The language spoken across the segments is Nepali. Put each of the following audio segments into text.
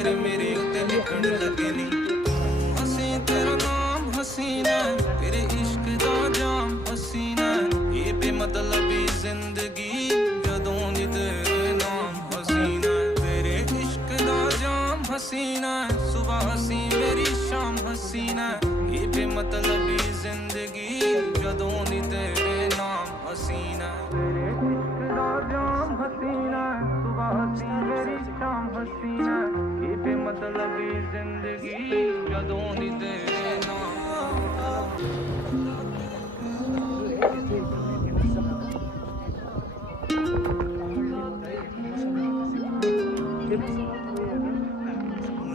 तेरे मेरे उत्ते लिखण लगे नी हसी तेरा नाम हसीना तेरे इश्क दा जाम हसीना ये बेमतलबी जिंदगी जदों दी तेरे नाम हसीना तेरे इश्क दा जाम हसीना सुबह हसी मेरी शाम हसीना ये बेमतलबी जिंदगी जदों दी तेरे नाम हसीना तेरे इश्क दा जाम हसीना सुबह हसी मेरी शाम हसीना ये बेमतलबी जिंदगी जदों दी तेरे नाम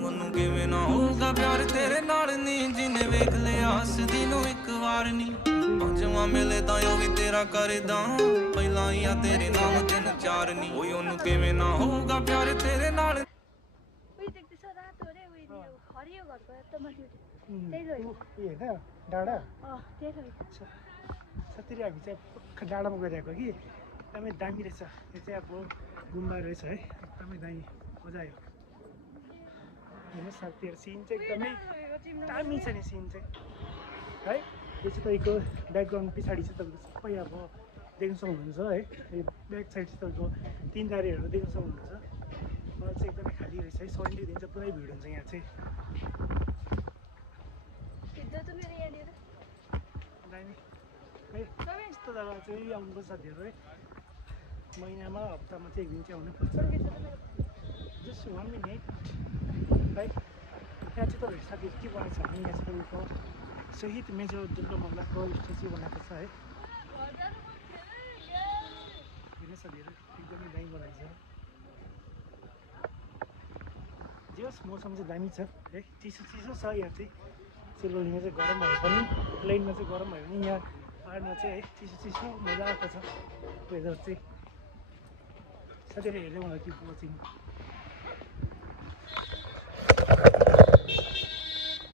ਮੈਨੂੰ ਕਿਵੇਂ ਨਾ ਹੋਊਗਾ ਪਿਆਰ ਤੇਰੇ ਨਾਲ ਨੀ ਜਿਨੇ ਵੇਖ ਲਿਆ ਹੱਸਦੀ ਨੂੰ ਇੱਕ ਵਾਰ ਨੀ ਪੰਜਵਾਂ ਮਿਲੇ ਤਾਂ ਉਹ ਵੀ ਤੇਰਾ ਕਰਦਾ ਪਹਿਲਾਂ ਹੀ ਆ ਤੇਰੇ ਨਾਮ ਤਿੰਨ ਚਾਰ ਨੀ ਓਏ ਉਹਨੂੰ ਕਿਵੇਂ ਨਾ ਹੋਊਗਾ ਪਿਆਰ ਤੇਰੇ ਨਾਲ उयो देख्दैछ रातो रे उयो हरियो घरको त माथि त्यही लैजाऊ ए होइन डाँडा त्यही लैजाऊ सतिर हामी चाहिँ डाँडामा गइरहेको कि एकदमै दामी रहेछ यो चाहिँ अब गुम्बा रहेछ है एकदमै दामी मजा आयो हेर्नुहोस् साथीहरू सिन चाहिँ एकदमै दामी छ नि सिन चाहिँ है यो चाहिँ तपाईँको ब्याकग्राउन्ड पछाडि चाहिँ तपाईँको सबै अब देख्न सक्नुहुन्छ है यो ब्याक साइड चाहिँ तपाईँको तिनधारेहरू देख्न सक्नुहुन्छ मलाई चाहिँ एकदमै खाली रहेछ है सन्डे दिन चाहिँ पुरै भिड हुन्छ यहाँ चाहिँ दामी है यस्तो जग्गा चाहिँ आउनुपर्छ साथीहरू है महिनामा हप्तामा चाहिँ एक दिन चाहिँ आउनुपर्छ जस्ट 1 मिनट है यहाँ चाहिँ तपाईँहरू साथीहरू के बनाएको छ भने यहाँ चाहिँ तपाईँको शहीद मेजर दुर्गा मल्लको स्ट्याचु बनाएको छ है हेर्नु साथीहरू एकदमै दामी बनाएको छ जे होस् मौसम चाहिँ दामी छ है चिसो चिसो छ यहाँ चाहिँ सिलगढीमा चाहिँ गरम भए पनि प्लेनमा चाहिँ गरम भयो भने यहाँ पाहाडमा चाहिँ है चिसो चिसो मजा आएको छ वेदर चाहिँ साथीहरू हेर्दै मलाई कि वाचिङ